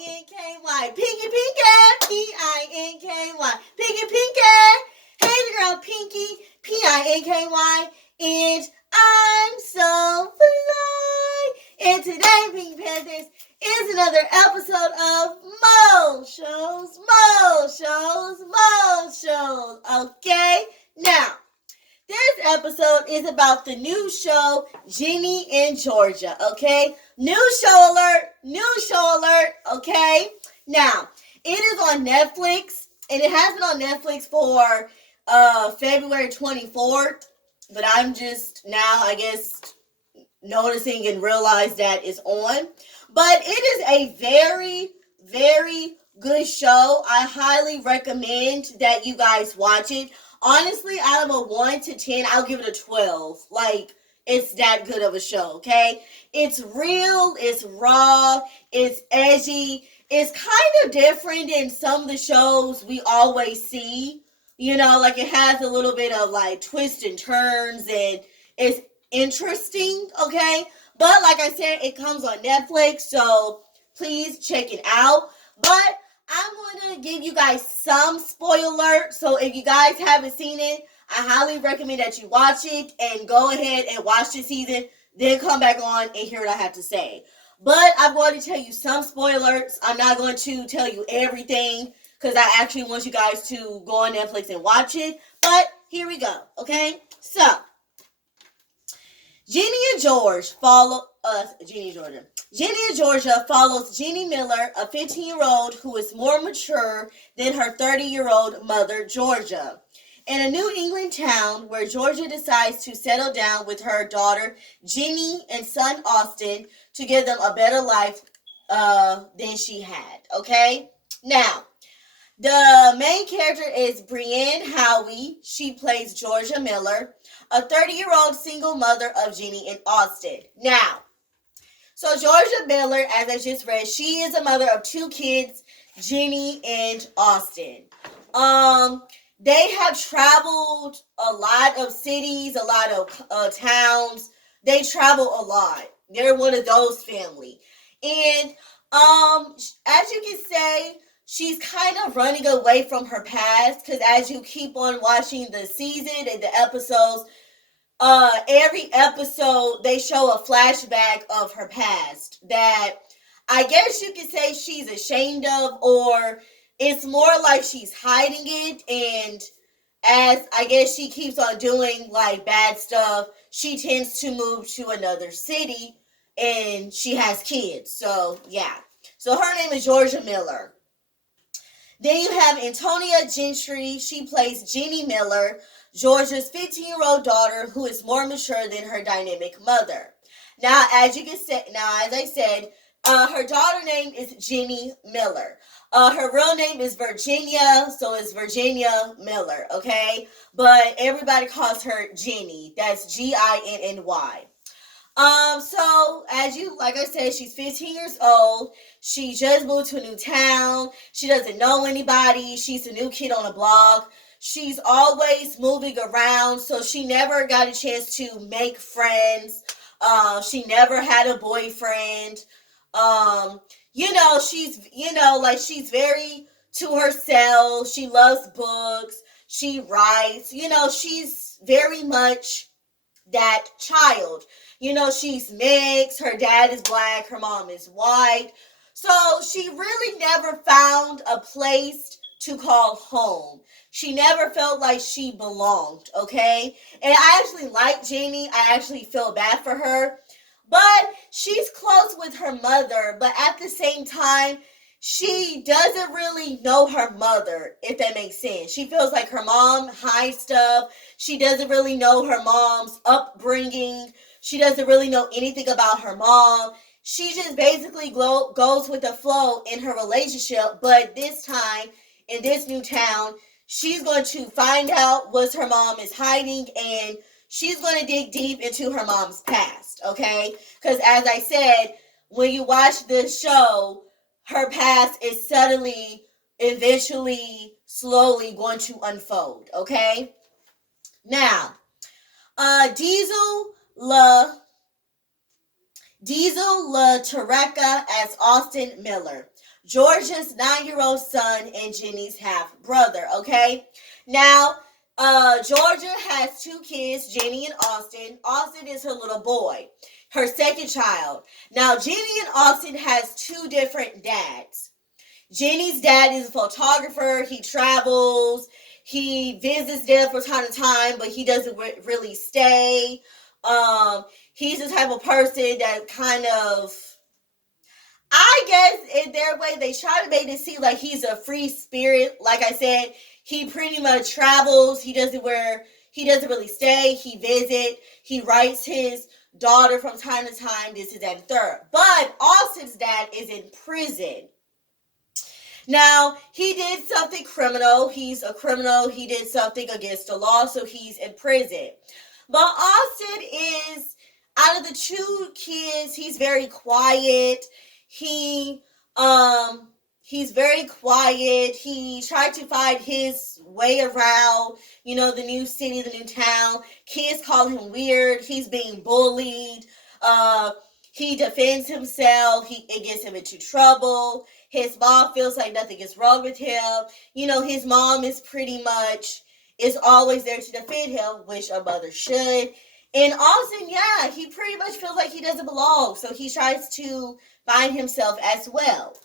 P-I-N-K-Y. Pinky Pinky. P-I-N-K-Y. Pinky Pinky. Hey, the girl Pinky. P-I-N-K-Y. And I'm so fly. And today, Pinky Panthers, is another episode of Mo Shows, Mo Shows, Mo Shows. Okay? Now, this episode is about the new show, Ginny in Georgia, okay? New show alert, okay? Now, it is on Netflix, and it has been on Netflix for February 24th, but I'm just now, I guess, noticing and realize that it's on. But it is a very, very good show. I highly recommend that you guys watch it. Honestly, out of a 1 to 10, I'll give it a 12. Like, it's that good of a show, okay? It's real, it's raw, it's edgy. It's kind of different than some of the shows we always see. You know, like it has a little bit of like twists and turns, and it's interesting, okay? But like I said, it comes on Netflix, so please check it out. But I'm going to give you guys some spoiler alert. So if you guys haven't seen it, I highly recommend that you watch it and go ahead and watch the season. Then come back on and hear what I have to say. But I'm going to tell you some spoilers. I'm not going to tell you everything because I actually want you guys to go on Netflix and watch it. But here we go, okay? So, Ginny and Georgia follows Ginny Miller, a 15-year-old who is more mature than her 30-year-old mother, Georgia. In a New England town where Georgia decides to settle down with her daughter, Ginny, and son, Austin, to give them a better life than she had, okay? Now, the main character is Brienne Howie. She plays Georgia Miller, a 30-year-old single mother of Ginny and Austin. Now, so Georgia Miller, as I just read, she is a mother of 2 kids, Ginny and Austin. They have traveled a lot of cities, a lot of towns. They travel a lot. They're one of those family. And as you can say, she's kind of running away from her past because as you keep on watching the season and the episodes, every episode they show a flashback of her past that I guess you could say she's ashamed of, or it's more like she's hiding it. And as I guess she keeps on doing like bad stuff, she tends to move to another city and she has kids. So yeah. So her name is Georgia Miller. Then you have Anni Gentry. She plays Ginny Miller, Georgia's 15-year-old daughter who is more mature than her dynamic mother. Now, as I said, her daughter name is Ginny Miller. Her real name is Virginia, so it's Virginia Miller, okay? But everybody calls her Ginny. That's Ginny. So like I said, she's 15 years old. She just moved to a new town. She doesn't know anybody. She's a new kid on the block. She's always moving around, so she never got a chance to make friends. She never had a boyfriend. She's very to herself. She loves books. She writes. She's very much that child. She's mixed. Her dad is black. Her mom is white. So she really never found a place to call home. She never felt like she belonged, okay? And I actually like Ginny. I actually feel bad for her. But she's close with her mother. But at the same time, she doesn't really know her mother, if that makes sense. She feels like her mom hides stuff. She doesn't really know her mom's upbringing. She doesn't really know anything about her mom. She just basically goes with the flow in her relationship. But this time, in this new town, she's going to find out what her mom is hiding, and she's going to dig deep into her mom's past, okay? Because as I said, when you watch this show, her past is suddenly, eventually, slowly going to unfold, okay? Now, Diesel Diesel LaTereka as Austin Miller, Georgia's 9-year-old son and Jenny's half brother. Okay, now Georgia has two kids, Jenny and Austin. Austin is her little boy, her second child. Now Jenny and Austin has two different dads. Jenny's dad is a photographer. He travels. He visits them from time to time, but he doesn't really stay. He's the type of person that kind of, I guess in their way, they try to make it seem like he's a free spirit. Like I said, he pretty much travels. He doesn't really stay. He visits. He writes his daughter from time to time. This is that and third. But Austin's dad is in prison. Now, he did something criminal. He's a criminal. He did something against the law, so he's in prison. But Austin is, out of the two kids, he's very quiet. He's very quiet. He tried to find his way around, the new city, the new town. Kids call him weird. He's being bullied. He defends himself. It gets him into trouble. His mom feels like nothing is wrong with him. His mom is always there to defend him, which a mother should. And Austin, yeah, he pretty much feels like he doesn't belong. So he tries to find himself as well.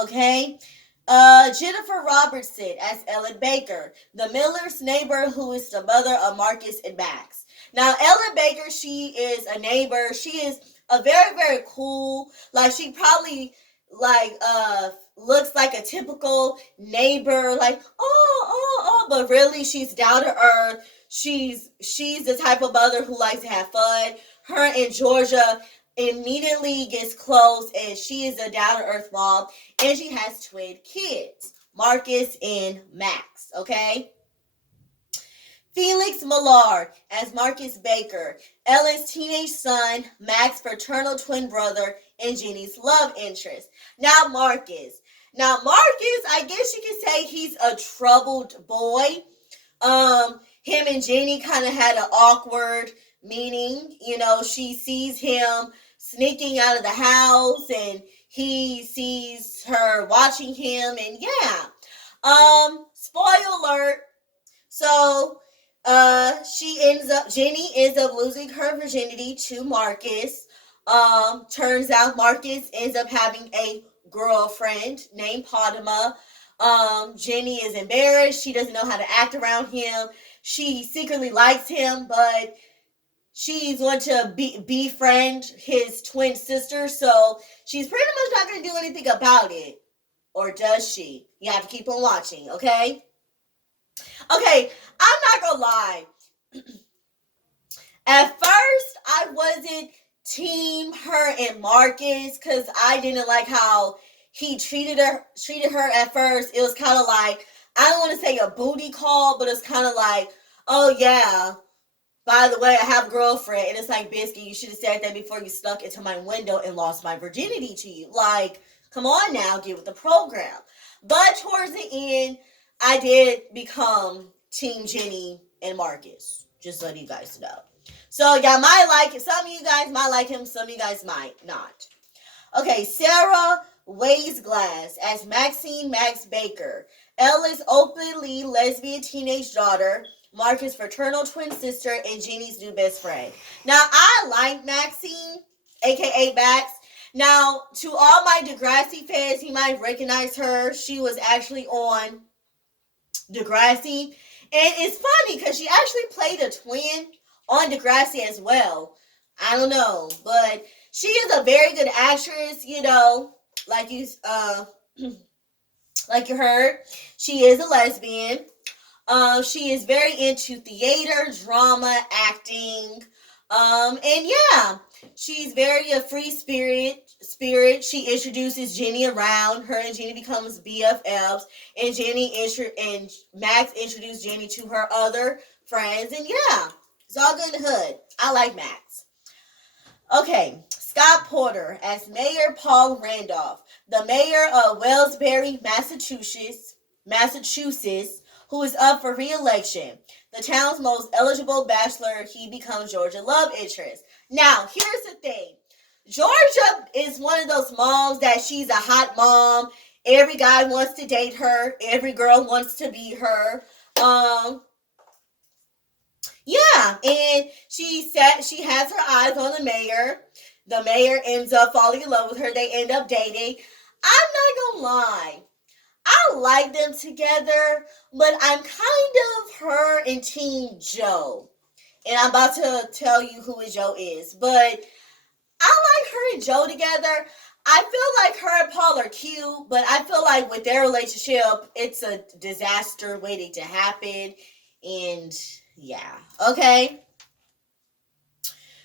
Okay. Jennifer Robertson as Ellen Baker, the Miller's neighbor who is the mother of Marcus and Max. Now, Ellen Baker, she is a neighbor. She is a very, very cool, she probably, looks like a typical neighbor, but really she's down to earth. She's the type of mother who likes to have fun. Her and Georgia immediately gets close, and she is a down-to-earth mom, and she has twin kids, Marcus and Max, okay? Felix Millard as Marcus Baker, Ellen's teenage son, Max's fraternal twin brother, and Jenny's love interest. Now Marcus, I guess you could say he's a troubled boy. Him and Jenny kind of had an awkward meeting. She sees him sneaking out of the house, and he sees her watching him, and yeah. Spoiler alert. So, Jenny ends up losing her virginity to Marcus. Turns out Marcus ends up having a girlfriend named Podima. Jenny is embarrassed. She doesn't know how to act around him. She secretly likes him, but she's going to befriend his twin sister, so she's pretty much not going to do anything about it. Or does she? You have to keep on watching, okay? Okay, I'm not going to lie. At first, I wasn't team her and Marcus because I didn't like how he treated her at first. It was kind of like, I don't want to say a booty call, but it's kind of like, oh yeah, by the way, I have a girlfriend. And it's like, Biscuit, you should have said that before you snuck into my window and lost my virginity to you. Come on now, get with the program. But towards the end, I did become Team Jenny and Marcus. Just letting you guys know. So y'all might like it. Some of you guys might like him. Some of you guys might not. Okay, Sarah Weisglass as Maxine Max Baker, Ella's openly lesbian teenage daughter, Marcus' fraternal twin sister, and Jenny's new best friend. Now, I like Maxine, a.k.a. Max. Now, to all my Degrassi fans, you might recognize her. She was actually on Degrassi. And it's funny because she actually played a twin on Degrassi as well. I don't know. But she is a very good actress, like you heard. She is a lesbian. She is very into theater, drama, acting. And yeah, she's very a free spirit. She introduces Jenny around. Her and Jenny becomes BFFs. And Max introduced Jenny to her other friends. And yeah, it's all good in the hood. I like Max. Okay, Scott Porter as Mayor Paul Randolph, the mayor of Wellsbury, Massachusetts, who is up for re-election. The town's most eligible bachelor, he becomes Georgia's love interest. Now, here's the thing. Georgia is one of those moms that she's a hot mom. Every guy wants to date her. Every girl wants to be her. Um, yeah, and she said she has her eyes on the mayor. The mayor ends up falling in love with her. They end up dating. I'm not gonna lie. I like them together, but I'm kind of her and Team Joe. And I'm about to tell you who Joe is. But I like her and Joe together. I feel like her and Paul are cute, but I feel like with their relationship, it's a disaster waiting to happen. And yeah, okay.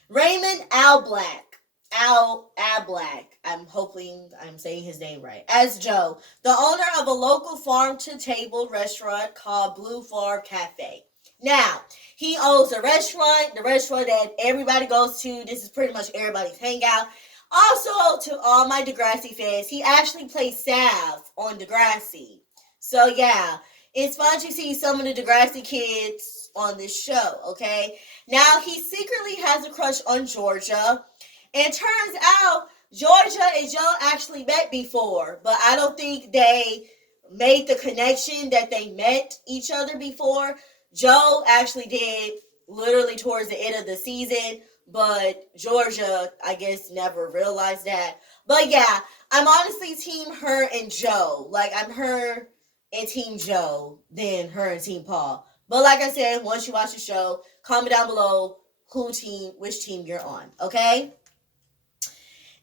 Raymond Al Black. Al Black. I'm hoping I'm saying his name right. As Joe, the owner of a local farm to table restaurant called Blue Farm Cafe. Now, he owns the restaurant that everybody goes to. This is pretty much everybody's hangout. Also, to all my Degrassi fans, he actually plays Sav on Degrassi. So, yeah, it's fun to see some of the Degrassi kids on this show, okay? Now, he secretly has a crush on Georgia. And turns out, Georgia and Joe actually met before, but I don't think they made the connection that they met each other before. Joe actually did literally towards the end of the season, but Georgia, I guess, never realized that. But yeah, I'm honestly team her and Joe. Like, I'm her and team Joe than her and team Paul. But like I said, once you watch the show, comment down below which team you're on, okay?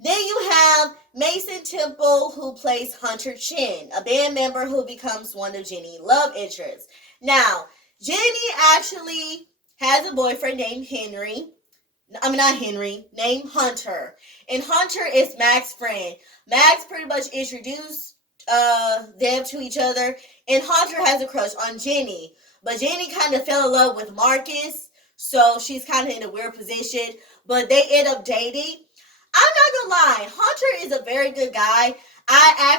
Then you have Mason Temple, who plays Hunter Chin, a band member who becomes one of Ginny's love interests. Now, Ginny actually has a boyfriend named named Hunter. And Hunter is Mac's friend. Max pretty much introduced them to each other, and Hunter has a crush on Ginny. But Ginny kind of fell in love with Marcus, so she's kind of in a weird position. But they end up dating. I'm not gonna lie, Hunter is a very good guy. I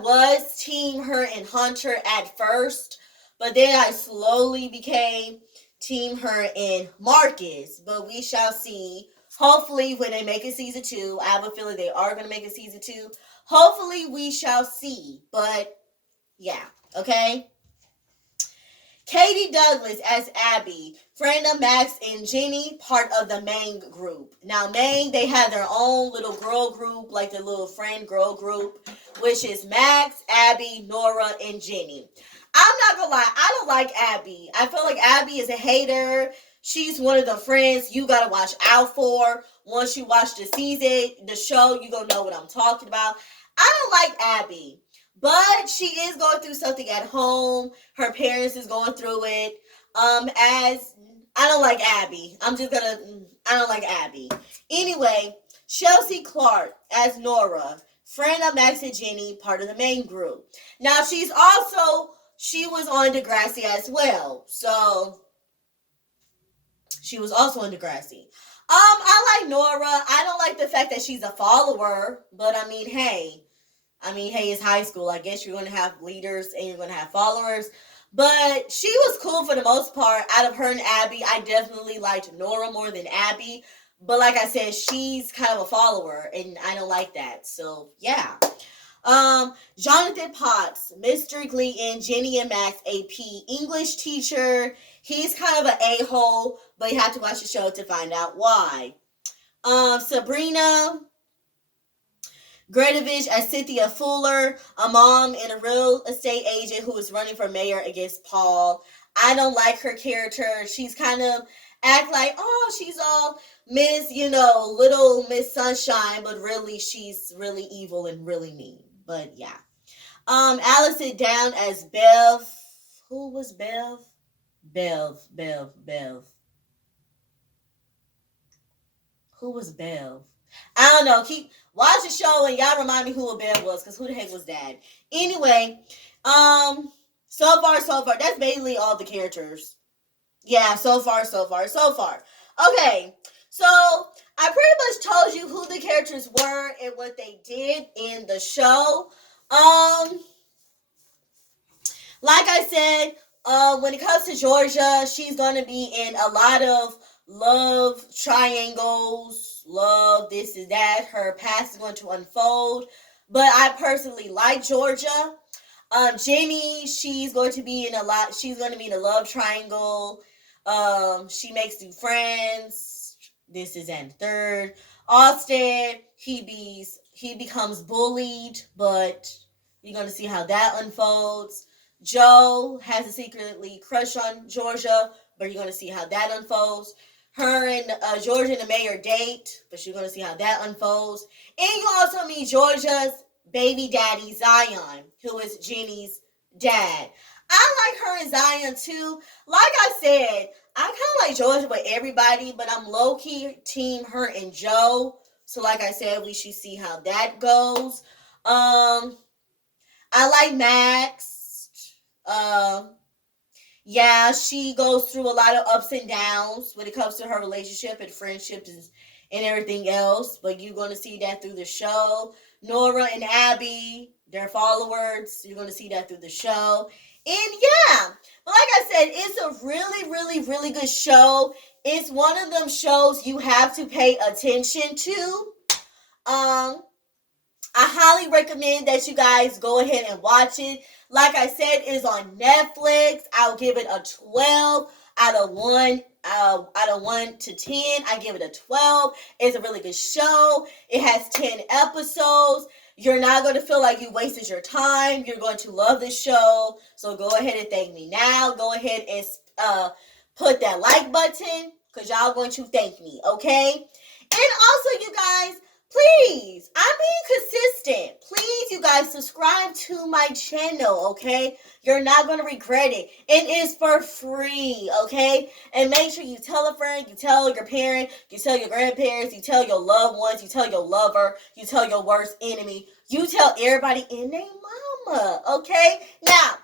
was team her and Hunter at first, but then I slowly became team her and Marcus. But we shall see. Hopefully, when they make a season 2, I have a feeling they are gonna make a season 2. Hopefully, we shall see. But yeah, okay. Katie Douglas as Abby, friend of Max and Ginny, part of the main group. Now, main, they have their own little girl group, like the little friend girl group, which is Max, Abby, Nora, and Ginny. I'm not gonna lie, I don't like Abby. I feel like Abby is a hater. She's one of the friends you gotta watch out for. Once you watch the show, you gonna know what I'm talking about. I don't like Abby. But she is going through something at home. Her parents is going through it. As I don't like Abby. I don't like Abby. Anyway, Chelsea Clark as Nora, friend of Max and Ginny, part of the main group. Now she was on Degrassi as well. So she was also on Degrassi. I like Nora. I don't like the fact that she's a follower, but I mean, hey, it's high school. I guess you're going to have leaders and you're going to have followers. But she was cool for the most part. Out of her and Abby, I definitely liked Nora more than Abby. But like I said, she's kind of a follower, and I don't like that. So, yeah. Jonathan Potts, Mr. Glee and Ginny and Max AP English teacher. He's kind of an a-hole, but you have to watch the show to find out why. Sabrina Gradovich as Cynthia Fuller, a mom and a real estate agent who is running for mayor against Paul. I don't like her character. She's kind of act like, oh, she's all little Miss Sunshine, but really she's really evil and really mean. But yeah. Allison Down as Bev. Who was Bev? Bev. Who was Bev? I don't know. Watch the show and y'all remind me who a Bev was, because who the heck was that? Anyway, so far. That's basically all the characters. Yeah, so far. Okay, so I pretty much told you who the characters were and what they did in the show. Like I said, when it comes to Georgia, she's going to be in a lot of love triangles, love this and that. Her past is going to unfold. But I personally like Georgia. Ginny, she's going to be in a love triangle. She makes new friends. This is and third. Austin, he becomes bullied, but you're going to see how that unfolds. Joe has a secretly crush on Georgia, but you're going to see how that unfolds. Her and Georgia and the mayor date, but you're going to see how that unfolds. And you also meet Georgia's baby daddy, Zion, who is Ginny's dad. I like her and Zion too. Like I said, I kind of like Georgia with everybody, but I'm low key team her and Joe. So, like I said, we should see how that goes. I like Max. Yeah, she goes through a lot of ups and downs when it comes to her relationship and friendships and everything else. But you're going to see that through the show. Nora and Abby, their followers, you're going to see that through the show. And yeah, but like I said, it's a really, really, really good show. It's one of them shows you have to pay attention to. I highly recommend that you guys go ahead and watch it. Like I said, it is on Netflix. I'll give it a 12 out of 1 to 10. I give it a 12. It's a really good show. It has 10 episodes. You're not going to feel like you wasted your time. You're going to love this show. So go ahead and thank me now. Go ahead and put that like button because y'all going to thank me, okay? And also, you guys, please, I'm being consistent. Please, you guys, subscribe to my channel, okay? You're not going to regret it. It is for free, okay? And make sure you tell a friend, you tell your parent, you tell your grandparents, you tell your loved ones, you tell your lover, you tell your worst enemy. You tell everybody and their mama, okay? Now,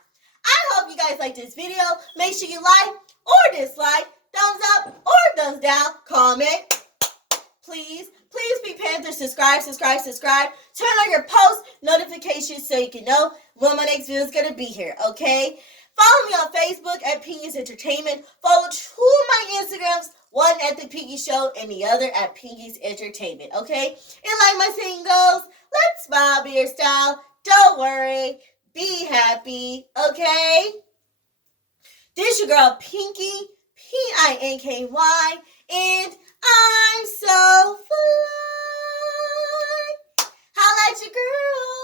I hope you guys like this video. Make sure you like or dislike, thumbs up or thumbs down, comment. Please be Panther. Subscribe. Turn on your post notifications so you can know when my next video is going to be here, okay? Follow me on Facebook at Pinky's Entertainment. Follow two of my Instagrams, one at The Pinky Show and the other at Pinky's Entertainment, okay? And like my saying goes, let's smile, be your style. Don't worry. Be happy, okay? This your girl, Pinky, Pinky, and I'm so fly. Holla at your girl.